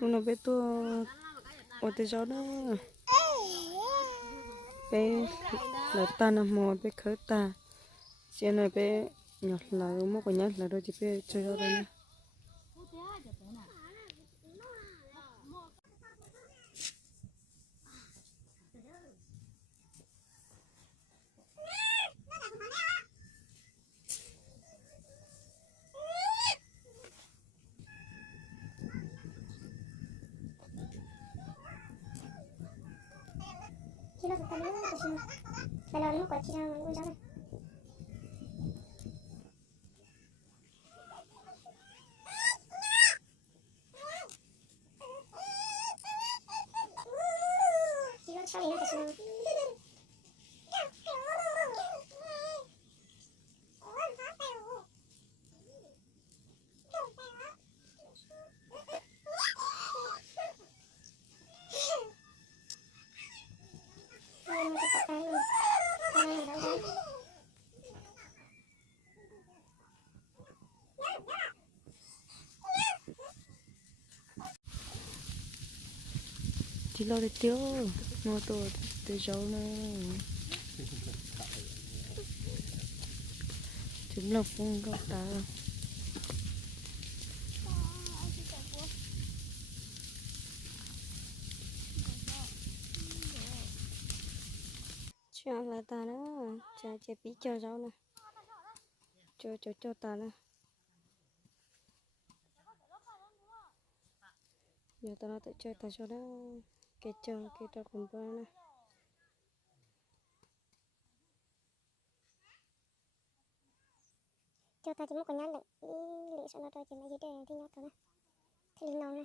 nó bé tua ở tới gió đó bé là ta nằm mò bé khởi ta xe này bé nhặt là mất cái nhặt là đôi chỉ bé chơi gió đây nè Kilo kita dulu ke sini. Kalau mau kau cina mau jalan. Kilo sekali nak ke sini. chỉ lo để tiêu nó to để gió nó chúng là phun gốc ta cho là ta đó cho bí cho gió nè cho ta nè giờ ta nó tự chơi ta cho đó cái cho cùng với nè Cho ta chỉ một cái nhát lệ sao nó chỉ mấy cái đây thì nhát thôi nè. Thì linh nong nè.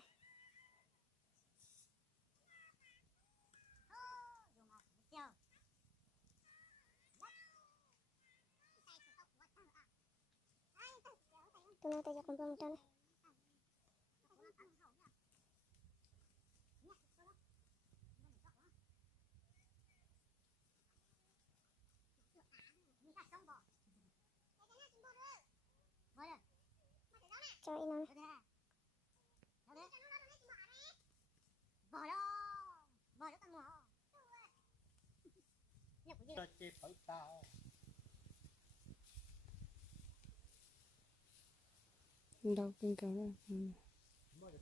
Tụi nó tự con bông cho nè. Cho in nong. đâu kinh cầu đó